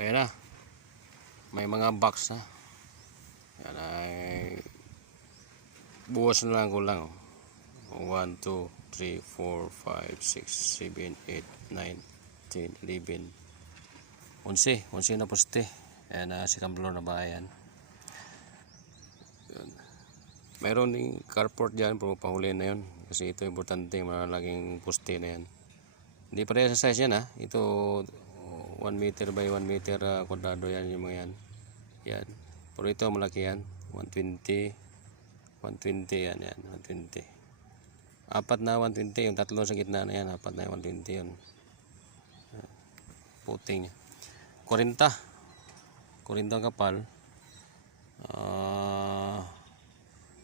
Ayan na, may mga box na. Yan ay buwas na lang ko lang. 1, 2, 3, 4, 5, 6, 7, 8, 9, 10, 11, 11 na poste. Ayan na, second floor na bayan. Mayroon ding carport dyan, pero pahuli na yun. Kasi ito importante, malaking poste na yan. Hindi pareha sa size yan ha. Ito 1 meter by 1 meter kwadrado yan yung mga yan. Yan. Pero ito malaki yan. 120. 120 yan. 120. Apat na 120. Yung tatlo sa gitna na yan. Apat na 120 yun. Puting. 40. 40 ang kapal.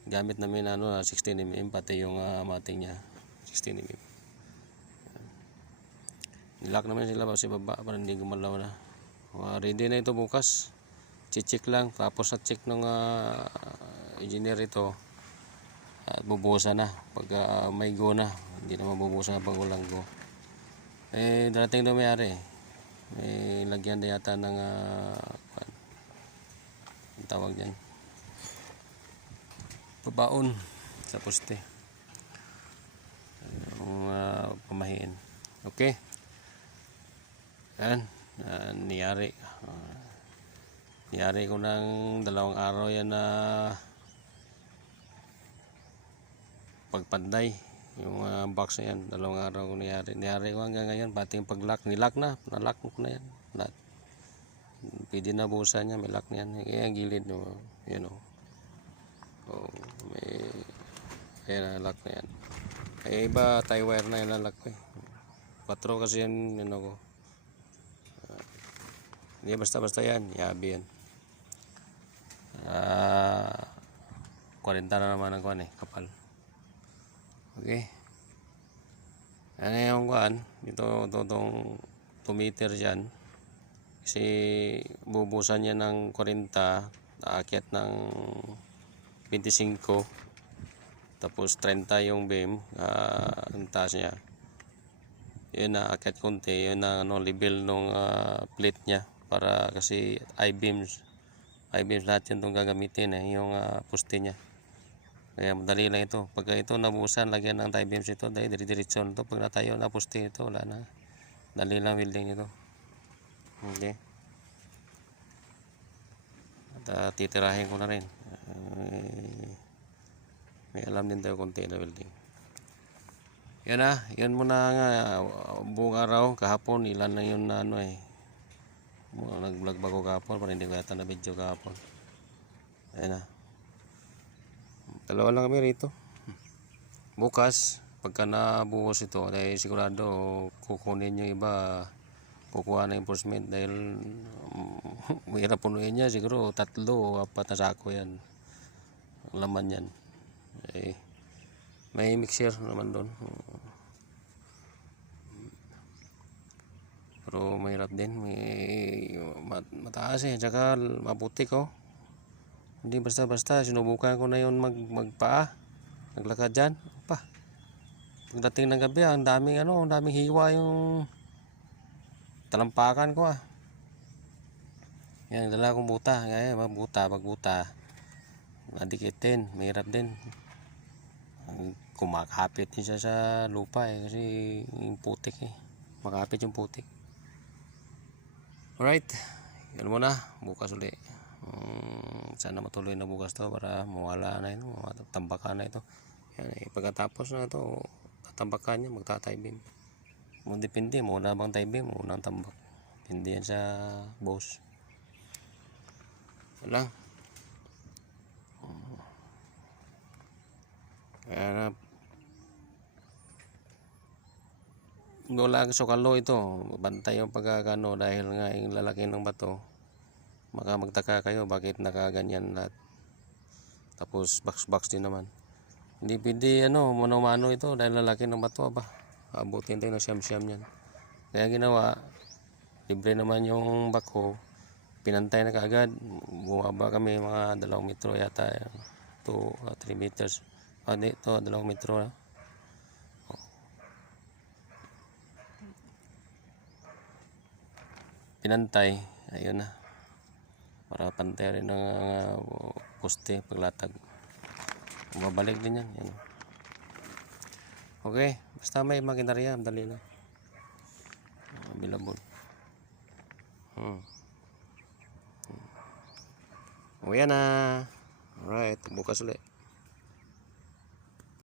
Gamit namin 16mm. Pati yung mating niya. 16mm. Nilock naman sila sa baba para hindi gumalaw na. Ready na ito bukas. Check lang. Tapos sa check ng engineer ito. At bubuhusan na. Pag may go na. Hindi na mabubuhusan pag walang go. Darating daw may-ari. May lagyan na yata ng ang tawag dyan. Pabaon sa poste. Yung pamahiin. Okay. Yan, niyari ko ng 2 araw yan na pagpanday yung box na yan. 2 araw ko niyari ko hanggang ngayon, pati yung pag-lock, nalock ko na yan lahat. Pwede na buhusan niya, may lock na yan. Kaya gilid yun may lock na yan. Iba tie wire na yan lock ko 4 kasi yan ko. Hindi basta-basta yan, yabi yan. 40 na naman ang kuhan kapal. Okay. Ano yung kuhan? Ito itong 2 meter dyan. Kasi bubusan niya ng 40, aakyat ng 25. Tapos 30 yung beam, ang taas niya. Yun na, aakyat konti. Yun na level ng plate niya. Para kasi I-beams lahat yun itong gagamitin yung poste nya. Kaya madali lang ito. Pagka ito nabuhusan, lagyan ng I-beams ito dahil dire-diretso ito. Pag natayo na poste ito, wala na. Dali lang welding ito. Okay. At titirahin ko na rin. May alam din tayo konti na welding. Yan na, yan muna nga buong araw. Kahapon ilan na yun na nag-vlog ba ko kahapon para hindi ko yata na video kahapon. Ayan na, 2 lang kami rito. Bukas pagka nabuhos ito dahil sigurado kukunin yung iba, kukuha na enforcement dahil mahirap punuin niya. Siguro 3 o 4 na sako yan laman yan. May mixer naman doon. Pero mahirap din, mataas tsaka maputik Hindi basta-basta, sinubukan ko na yun magpaa, naglakad dyan. Pagdating ng gabi, ang daming hiwa yung talampakan ko Yan, dala kong buta, pagbuta, nadikitin, mahirap din. Kumakapit din siya sa lupa kasi yung putik makapit yung putik. Alright, yan muna, bukas ulit. Sana matuloy na bukas to para mawala na ito, tambakan na ito. Yan, pagkatapos na ito, tatambakan niya, magta-tie beam. Depende, muna bang tie beam, muna ang tambak. Hindi yan sa boss. Wala. Kaya wala sukalo ito, bantay yung pagkakano dahil nga yung lalaki ng bato. Baka magtaka kayo bakit nakaganyan lahat. Tapos box din naman. Hindi pwede mano-mano ito dahil lalaki ng bato abutin tayo ng siyam-siyam yan. Kaya ginawa, libre naman yung bako, pinantay na kaagad. Bumaba kami mga 2 metro yata, 2 3 meters. Ito 2 metro na. Pinantay, ayun na. Para pantay rin ng poste paglatag. Babalik din yan. Yan. Okay, basta may makinarya, dali lang. Available. O yan na. Alright, bukas ulit.